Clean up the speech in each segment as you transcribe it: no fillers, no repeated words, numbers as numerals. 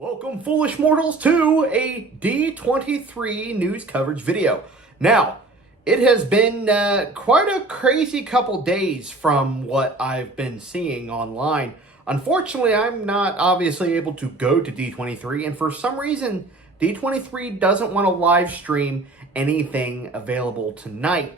Welcome, foolish mortals, to a D23 news coverage video. Now, it has been quite a crazy couple days from what I've been seeing online. Unfortunately, I'm not obviously able to go to D23, and for some reason, D23 doesn't want to live stream anything available tonight.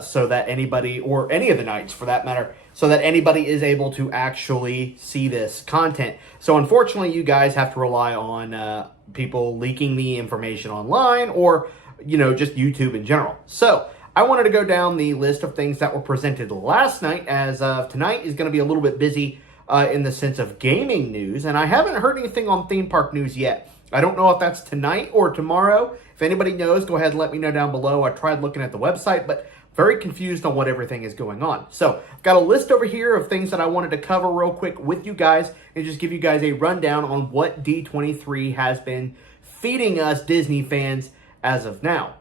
So that anybody, or any of the nights for that matter, so that anybody is able to actually see this content. So unfortunately, you guys have to rely on people leaking the information online, or, you know, just YouTube in general. So I wanted to go down the list of things that were presented last night, as tonight is going to be a little bit busy in the sense of gaming news, and I haven't heard anything on theme park news yet. I don't know if that's tonight or tomorrow. If anybody knows, go ahead and let me know down below. I tried looking at the website, but very confused on what everything is going on. So I've got a list over here of things that I wanted to cover real quick with you guys and just give you guys a rundown on what D23 has been feeding us Disney fans as of now.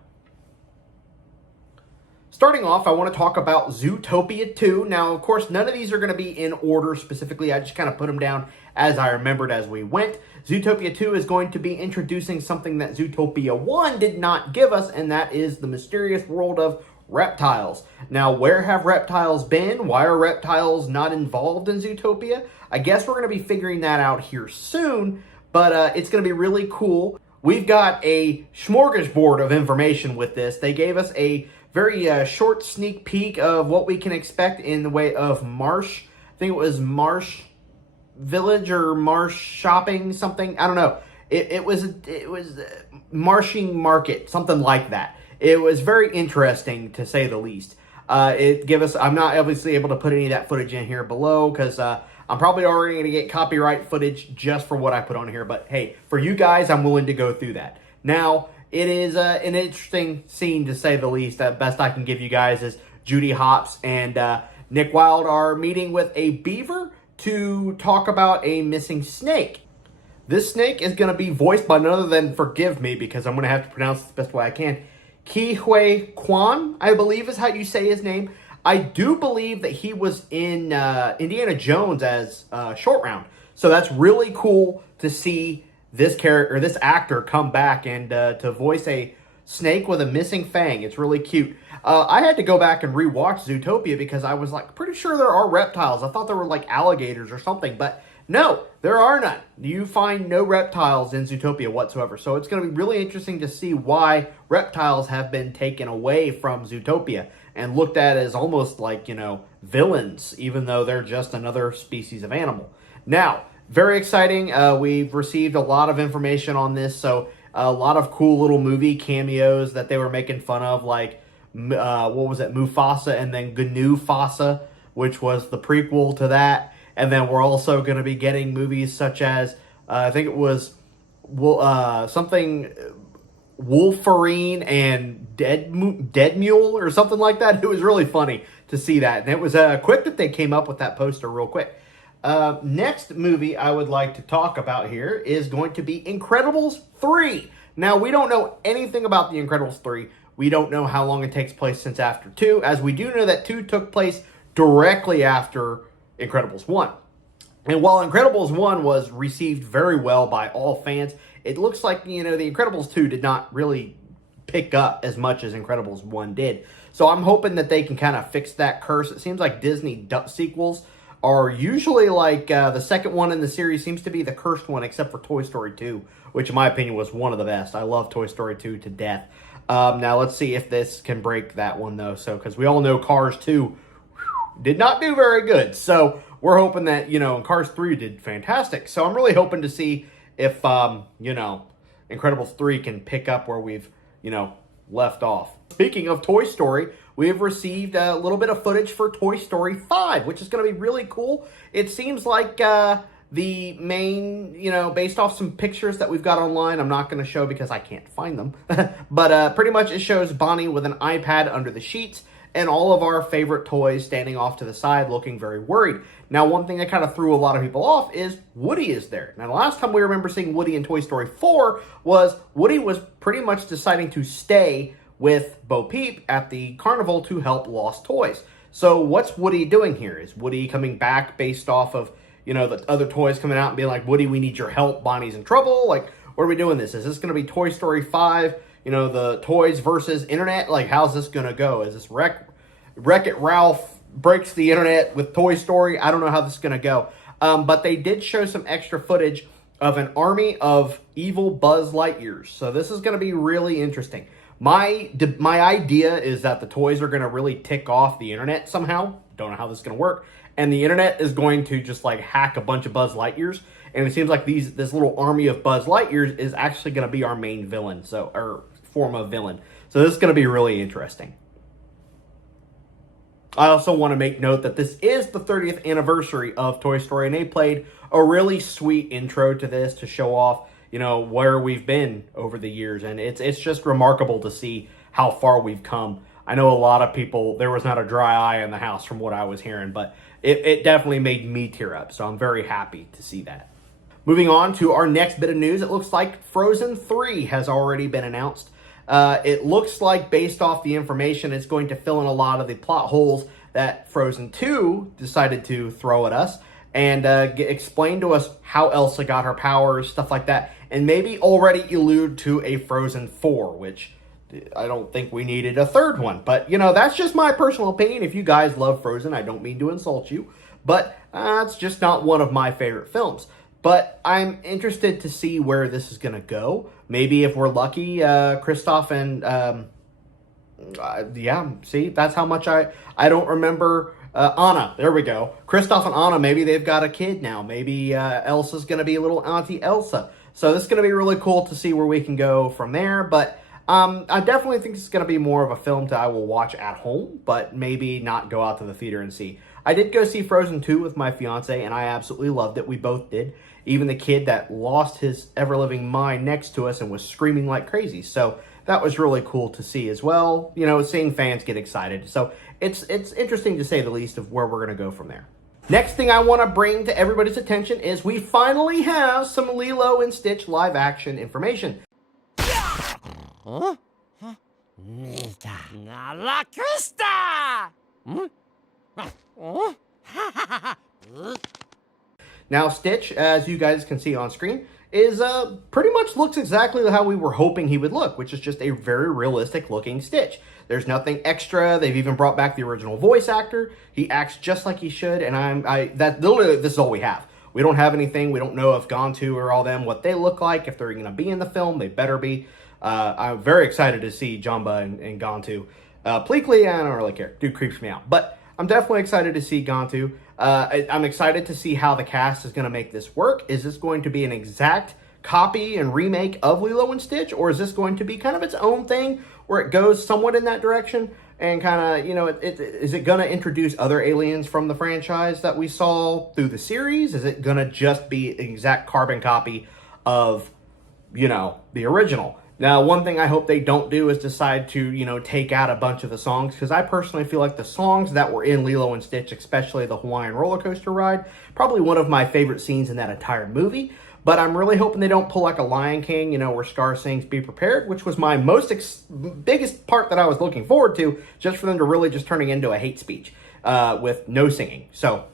Starting off, I want to talk about Zootopia 2. Now, of course, none of these are going to be in order specifically. I just kind of put them down as I remembered as we went. Zootopia 2 is going to be introducing something that Zootopia 1 did not give us, and that is the mysterious world of reptiles. Now, where have reptiles been? Why are reptiles not involved in Zootopia? I guess we're going to be figuring that out here soon, but it's going to be really cool. We've got a smorgasbord of information with this. They gave us a very short sneak peek of what we can expect in the way of Marsh. I think it was Marsh Village or Marsh Shopping, something. I don't know. It was Marshing Market, something like that. It was very interesting, to say the least. I'm not obviously able to put any of that footage in here below, because I'm probably already going to get copyright footage just for what I put on here. But hey, for you guys, I'm willing to go through that. Now, it is an interesting scene, to say the least. The best I can give you guys is Judy Hopps and Nick Wilde are meeting with a beaver to talk about a missing snake. This snake is going to be voiced by none other than, forgive me, because I'm going to have to pronounce it the best way I can, Ke Huy Quan, I believe is how you say his name. I do believe that he was in Indiana Jones as Short Round. So that's really cool to see this character, or this actor, come back and to voice a snake with a missing fang. It's really cute. I had to go back and rewatch Zootopia because I was like pretty sure there are reptiles. I thought there were like alligators or something, but no, there are none. You find no reptiles in Zootopia whatsoever. So it's going to be really interesting to see why reptiles have been taken away from Zootopia and looked at as almost like, you know, villains, even though they're just another species of animal. Now, very exciting. We've received a lot of information on this. So a lot of cool little movie cameos that they were making fun of, like, what was it, Mufasa and then Gnu Fasa, which was the prequel to that. And then we're also going to be getting movies such as, I think it was something Wolverine and Dead Mule or something like that. It was really funny to see that. And it was quick that they came up with that poster real quick. Next movie I would like to talk about here is going to be Incredibles 3. Now, we don't know anything about The Incredibles 3. We don't know how long it takes place since after 2, as we do know that 2 took place directly after Incredibles 1. And while Incredibles 1 was received very well by all fans, it looks like, you know, The Incredibles 2 did not really pick up as much as Incredibles 1 did. So I'm hoping that they can kind of fix that curse. It seems like Disney sequels are usually like the second one in the series seems to be the cursed one, except for Toy Story 2, which in my opinion was one of the best. I love Toy Story 2 to death. Now let's see if this can break that one, though. So, because we all know Cars 2 did not do very good. So we're hoping that, you know, Cars 3 did fantastic. So I'm really hoping to see if, you know, Incredibles 3 can pick up where we've, you know, left off. Speaking of Toy Story, we have received a little bit of footage for Toy Story 5, which is going to be really cool. It seems like the main, you know, based off some pictures that we've got online, I'm not going to show because I can't find them. But pretty much it shows Bonnie with an iPad under the sheets and all of our favorite toys standing off to the side looking very worried. Now, one thing that kind of threw a lot of people off is Woody is there. Now, the last time we remember seeing Woody in Toy Story 4 was Woody was pretty much deciding to stay with Bo Peep at the carnival to help lost toys. So what's Woody doing here? Is Woody coming back based off of, the other toys coming out and being like, Woody, we need your help. Bonnie's in trouble. Like, what are we doing this? Is this going to be Toy Story 5? The toys versus internet? Like, how's this going to go? Is this Wreck-It Ralph breaks the internet with Toy Story? I don't know how this is going to go. But they did show some extra footage of an army of evil Buzz Lightyears. So this is going to be really interesting. My idea is that the toys are going to really tick off the internet somehow. Don't know how this is going to work. And the internet is going to just like hack a bunch of Buzz Lightyears. And it seems like this little army of Buzz Lightyears is actually going to be our main villain. Or form of villain. So this is going to be really interesting. I also want to make note that this is the 30th anniversary of Toy Story, and they played a really sweet intro to this to show off, where we've been over the years. And it's just remarkable to see how far we've come. I know a lot of people, there was not a dry eye in the house from what I was hearing, but it definitely made me tear up. So I'm very happy to see that. Moving on to our next bit of news, it looks like Frozen 3 has already been announced. It looks like, based off the information, it's going to fill in a lot of the plot holes that Frozen 2 decided to throw at us, and explain to us how Elsa got her powers, stuff like that, and maybe already allude to a Frozen 4, which I don't think we needed a third one. But, that's just my personal opinion. If you guys love Frozen, I don't mean to insult you, but it's just not one of my favorite films. But I'm interested to see where this is going to go. Maybe if we're lucky, Kristoff and... see, that's how much I don't remember. Anna, there we go. Kristoff and Anna, maybe they've got a kid now. Maybe Elsa's going to be a little Auntie Elsa. So this is going to be really cool to see where we can go from there. But I definitely think this is going to be more of a film that I will watch at home, but maybe not go out to the theater and see. I did go see Frozen 2 with my fiance, and I absolutely loved it. We both did. Even the kid that lost his ever-living mind next to us and was screaming like crazy. So that was really cool to see as well. Seeing fans get excited. So it's interesting to say the least of where we're going to go from there. Next thing I want to bring to everybody's attention is we finally have some Lilo and Stitch live action information. Huh? La Krista! Now, Stitch, as you guys can see on screen, is pretty much looks exactly how we were hoping he would look, which is just a very realistic looking Stitch. There's nothing extra. They've even brought back the original voice actor. He acts just like he should, and that literally this is all we have. We don't have anything. We don't know if Gontu or all them, what they look like, if they're going to be in the film. They better be. I'm very excited to see Jumba and Gontu. Pleakley, I don't really care. Dude creeps me out. But I'm definitely excited to see Gontu. I'm excited to see how the cast is going to make this work. Is this going to be an exact copy and remake of Lilo and Stitch? Or is this going to be kind of its own thing where it goes somewhat in that direction? And kind of, is it going to introduce other aliens from the franchise that we saw through the series? Is it going to just be an exact carbon copy of, the original? Now, one thing I hope they don't do is decide to, take out a bunch of the songs, because I personally feel like the songs that were in Lilo and Stitch, especially the Hawaiian roller coaster ride, probably one of my favorite scenes in that entire movie. But I'm really hoping they don't pull like a Lion King, where Scar sings "Be Prepared," which was my biggest part that I was looking forward to, just for them to really just turning into a hate speech with no singing. So,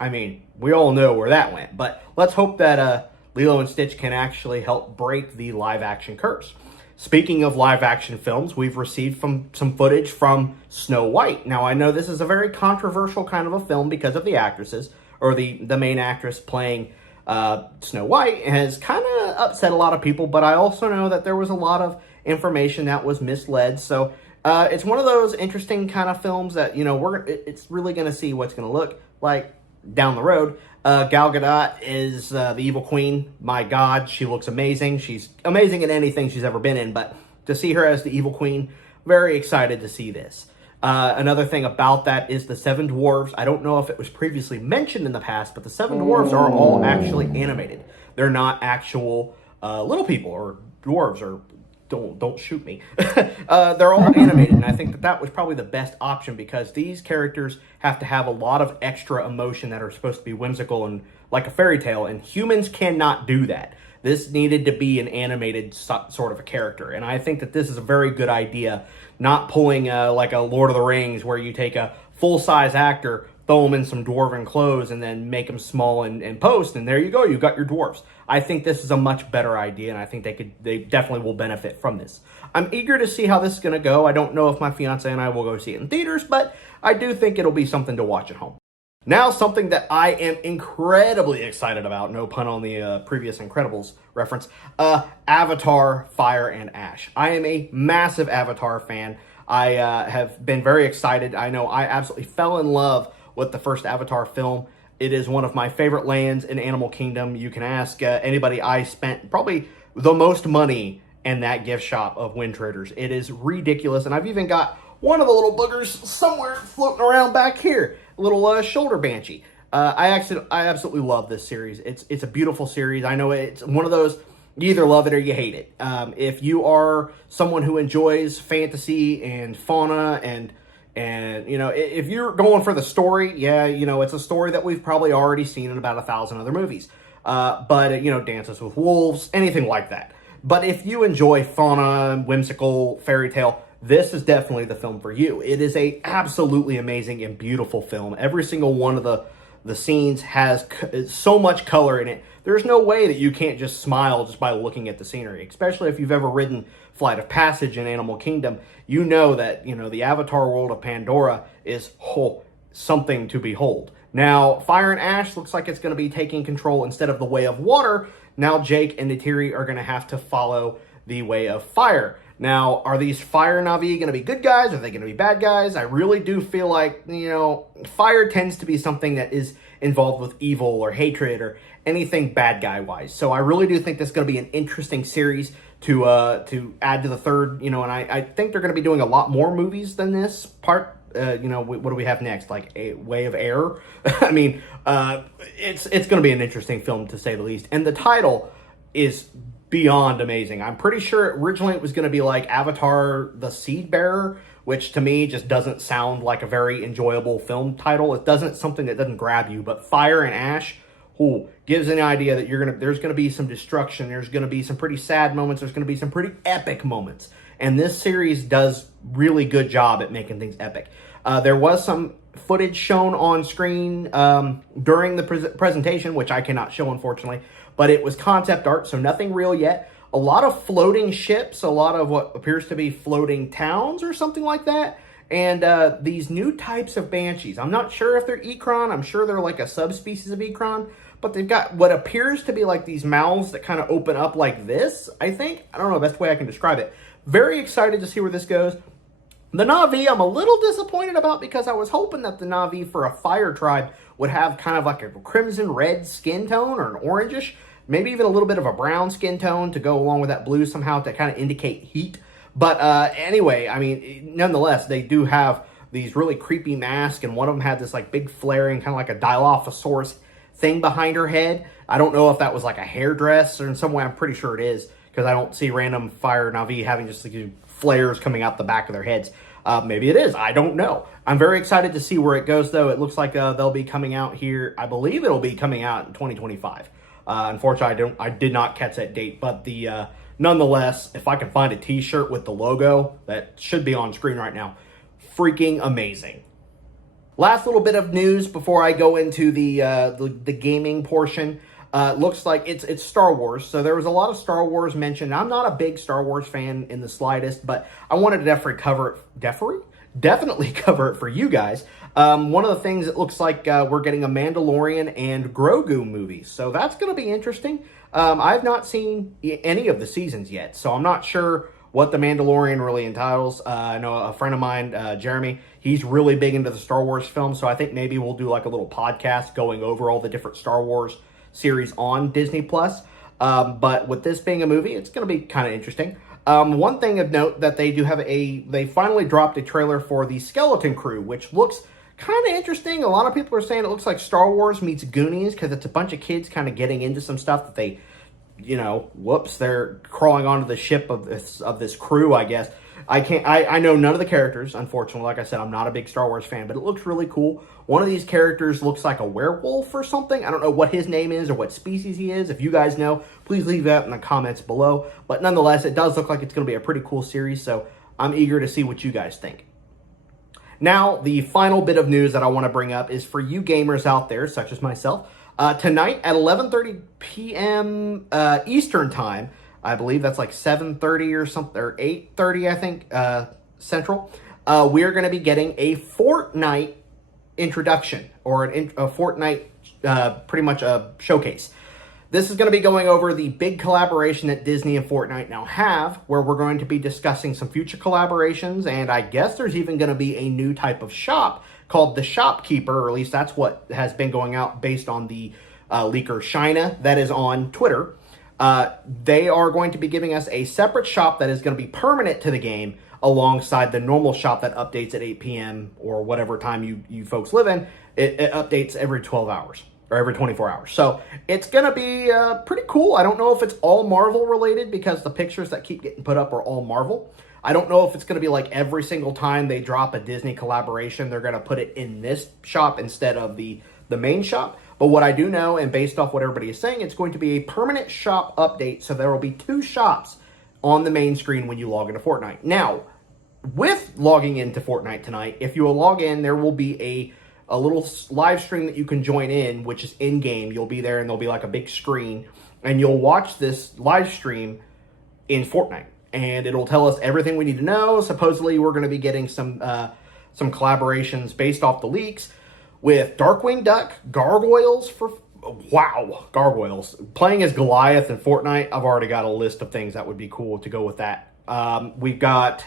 we all know where that went. But let's hope that Lilo and Stitch can actually help break the live-action curse. Speaking of live-action films, we've received some footage from Snow White. Now, I know this is a very controversial kind of a film because of the actresses, or the main actress playing Snow White has kind of upset a lot of people, but I also know that there was a lot of information that was misled. So it's one of those interesting kind of films that, it's really going to see what's going to look like down the road. Gal Gadot is the evil queen. My God, she looks amazing. She's amazing in anything she's ever been in, but to see her as the evil queen, very excited to see this. Another thing about that is the Seven Dwarves. I don't know if it was previously mentioned in the past, but the Seven Dwarves are all actually animated. They're not actual little people or dwarves, or don't shoot me. They're all animated, and I think that was probably the best option, because these characters have to have a lot of extra emotion that are supposed to be whimsical and like a fairy tale, and humans cannot do that. This needed to be an animated sort of a character, and I think that this is a very good idea, not pulling like a Lord of the Rings where you take a full-size actor, throw them in some dwarven clothes and then make them small in post, and there you go, you got your dwarves. I think this is a much better idea, and I think they definitely will benefit from this. I'm eager to see how this is going to go. I don't know if my fiance and I will go see it in theaters, but I do think it'll be something to watch at home. Now, something that I am incredibly excited about, no pun on the previous Incredibles reference, Avatar, Fire and Ash. I am a massive Avatar fan. I have been very excited. I know I absolutely fell in love with the first Avatar film. It is one of my favorite lands in Animal Kingdom. You can ask anybody. I spent probably the most money in that gift shop of Wind Traders. It is ridiculous, and I've even got one of the little boogers somewhere floating around back here, a little shoulder banshee. I absolutely love this series. It's a beautiful series. I know it's one of those, you either love it or you hate it. If you are someone who enjoys fantasy and fauna and you know, if you're going for the story, yeah, you know, it's a story that we've probably already seen in about 1,000 other movies. But, you know, Dances with Wolves, anything like that. But if you enjoy fauna, whimsical, fairy tale, this is definitely the film for you. It is a absolutely amazing and beautiful film. Every single one of the scenes has so much color in it. There's no way that you can't just smile just by looking at the scenery, especially if you've ever ridden Flight of Passage in Animal Kingdom. You know that, you know, the Avatar world of Pandora is something to behold. Now, Fire and Ash looks like it's going to be taking control instead of the way of water. Now Jake and Neytiri are going to have to follow the way of fire. Now, are these fire Na'vi going to be good guys? Are they going to be bad guys? I really do feel like, you know, fire tends to be something that is involved with evil or hatred or anything bad guy-wise. So I really do think this is going to be an interesting series to add to the third, you know, and I think they're going to be doing a lot more movies than this part. You know, what do we have next? Like A Way of Air? I mean, it's going to be an interesting film, to say the least. And the title is beyond amazing. I'm pretty sure originally it was going to be like Avatar the Seed Bearer, which to me just doesn't sound like a very enjoyable film title. It doesn't, something that doesn't grab you. But Fire and Ash, gives an idea that there's going to be some destruction. There's going to be some pretty sad moments. There's going to be some pretty epic moments. And this series does really good job at making things epic. There was some footage shown on screen during the presentation, which I cannot show, unfortunately. But it was concept art, so nothing real yet. A lot of floating ships, a lot of what appears to be floating towns or something like that. And these new types of banshees. I'm not sure if they're Ekron. I'm sure they're like a subspecies of Ekron. But they've got what appears to be like these mouths that kind of open up like this, I think. I don't know the best way I can describe it. Very excited to see where this goes. The Na'vi, I'm a little disappointed about because I was hoping that the Na'vi for a fire tribe would have kind of like a crimson red skin tone or an orangish, maybe even a little bit of a brown skin tone to go along with that blue somehow to kind of indicate heat. But anyway, I mean, nonetheless, they do have these really creepy masks, and one of them had this like big flaring, kind of like a Dilophosaurus thing behind her head. I don't know if that was like a hairdress or in some way. I'm pretty sure it is because I don't see random fire Na'vi having just like flares coming out the back of their heads. Maybe it is. I don't know. I'm very excited to see where it goes, though. It looks like they'll be coming out here. I believe it'll be coming out in 2025. Unfortunately, I did not catch that date, but nonetheless, if I can find a t-shirt with the logo, that should be on screen right now. Freaking amazing. Last little bit of news before I go into the gaming portion. Looks like it's Star Wars. So there was a lot of Star Wars mentioned. I'm not a big Star Wars fan in the slightest, but I wanted to definitely cover it for you guys. One of the things, it looks like we're getting a Mandalorian and Grogu movie. So that's going to be interesting. I've not seen any of the seasons yet, so I'm not sure what the Mandalorian really entitles. I know a friend of mine, Jeremy, he's really big into the Star Wars films, so I think maybe we'll do like a little podcast going over all the different Star Wars series on Disney+. But with this being a movie, it's going to be kind of interesting. One thing of note that they do have they finally dropped a trailer for the Skeleton Crew, which looks kind of interesting. A lot of people are saying it looks like Star Wars meets Goonies because it's a bunch of kids kind of getting into some stuff that they, you know, they're crawling onto the ship of this crew, I guess. I know none of the characters, unfortunately. Like I said, I'm not a big Star Wars fan, but it looks really cool. One of these characters looks like a werewolf or something. I don't know what his name is or what species he is. If you guys know, please leave that in the comments below. But nonetheless, it does look like it's going to be a pretty cool series, so I'm eager to see what you guys think. Now, the final bit of news that I want to bring up is for you gamers out there, such as myself. Tonight at 11:30 p.m. Eastern time, I believe that's like 7:30 or something, or 8:30, I think, Central. We're going to be getting a Fortnite introduction, or a Fortnite, pretty much a showcase. This is going to be going over the big collaboration that Disney and Fortnite now have, where we're going to be discussing some future collaborations, and I guess there's even going to be a new type of shop called the Shopkeeper, or at least that's what has been going out based on the leaker China that is on Twitter. They are going to be giving us a separate shop that is going to be permanent to the game alongside the normal shop that updates at 8 p.m. or whatever time you folks live in. It updates every 12 hours or every 24 hours. So it's going to be pretty cool. I don't know if it's all Marvel related because the pictures that keep getting put up are all Marvel. I don't know if it's going to be like every single time they drop a Disney collaboration, they're going to put it in this shop instead of the main shop. But what I do know, and based off what everybody is saying, it's going to be a permanent shop update. So there will be 2 shops on the main screen when you log into Fortnite. Now, with logging into Fortnite tonight, if you will log in, there will be a little live stream that you can join in, which is in-game. You'll be there and there'll be like a big screen, and you'll watch this live stream in Fortnite. And it'll tell us everything we need to know. Supposedly, we're going to be getting some collaborations based off the leaks with Darkwing Duck, Gargoyles Gargoyles. Playing as Goliath in Fortnite, I've already got a list of things that would be cool to go with that. We've got,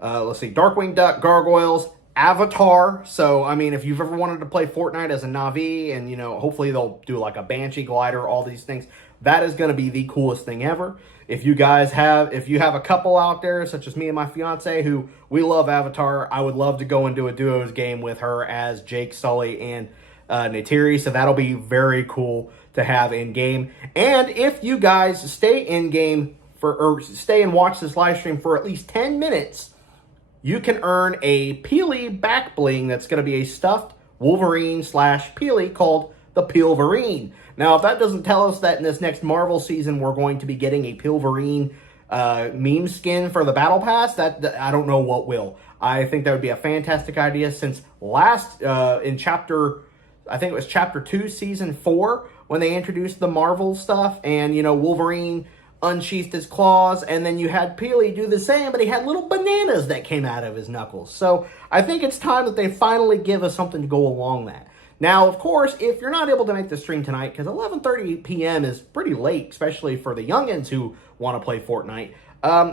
let's see, Darkwing Duck, Gargoyles, Avatar. So, I mean, if you've ever wanted to play Fortnite as a Na'vi, and, you know, hopefully they'll do like a Banshee glider, all these things, that is going to be the coolest thing ever. If you have a couple out there, such as me and my fiance, who we love Avatar, I would love to go and do a duos game with her as Jake, Sully, and Neytiri. So that'll be very cool to have in game. And if you guys stay in game or stay and watch this live stream for at least 10 minutes, you can earn a Peely back bling that's going to be a stuffed Wolverine / Peely called the Pilverine. Now, if that doesn't tell us that in this next Marvel season we're going to be getting a Pilverine meme skin for the Battle Pass, that I don't know what will. I think that would be a fantastic idea, since last in chapter, I think it was chapter 2, season 4, when they introduced the Marvel stuff, and, you know, Wolverine unsheathed his claws, and then you had Peely do the same, but he had little bananas that came out of his knuckles. So I think it's time that they finally give us something to go along that. Now, of course, if you're not able to make the stream tonight, because 11:30 p.m. is pretty late, especially for the youngins who want to play Fortnite,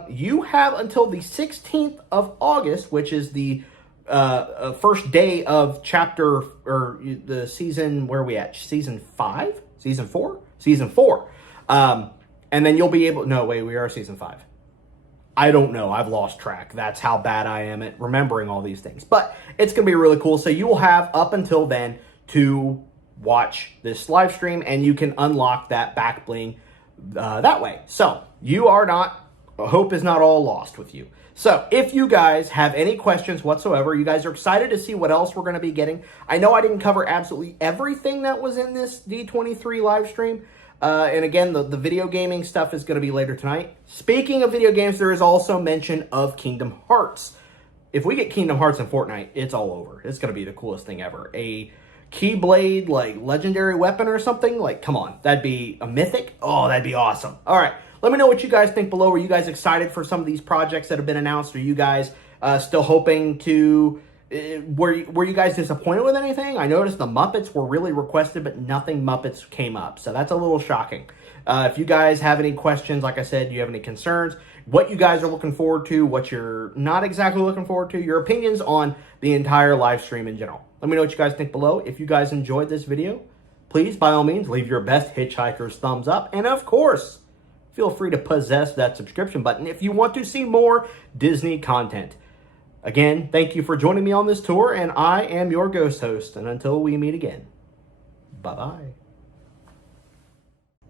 you have until the 16th of August, which is the first day of chapter, or the season, where are we at? Season 5? Season 4? Season 4. And then you'll be able, no, wait, we are season 5. I don't know. I've lost track. That's how bad I am at remembering all these things. But it's going to be really cool. So you will have up until then to watch this live stream, and you can unlock that back bling that way. So you are not, hope is not all lost with you. So if you guys have any questions whatsoever, you guys are excited to see what else we're going to be getting. I know I didn't cover absolutely everything that was in this D23 live stream. And again, the video gaming stuff is going to be later tonight. Speaking of video games, there is also mention of Kingdom Hearts. If we get Kingdom Hearts in Fortnite, it's all over. It's going to be the coolest thing ever. A Keyblade, like, legendary weapon or something? Like, come on. That'd be a mythic? Oh, that'd be awesome. All right. Let me know what you guys think below. Are you guys excited for some of these projects that have been announced? Are you guys still hoping to... Were you guys disappointed with anything? I noticed the Muppets were really requested, but nothing Muppets came up. So that's a little shocking. If you guys have any questions, like I said, do you have any concerns, what you guys are looking forward to, what you're not exactly looking forward to, your opinions on the entire live stream in general. Let me know what you guys think below. If you guys enjoyed this video, please, by all means, leave your best hitchhiker's thumbs up. And of course, feel free to possess that subscription button if you want to see more Disney content. Again, thank you for joining me on this tour, and I am your ghost host. And until we meet again, bye-bye.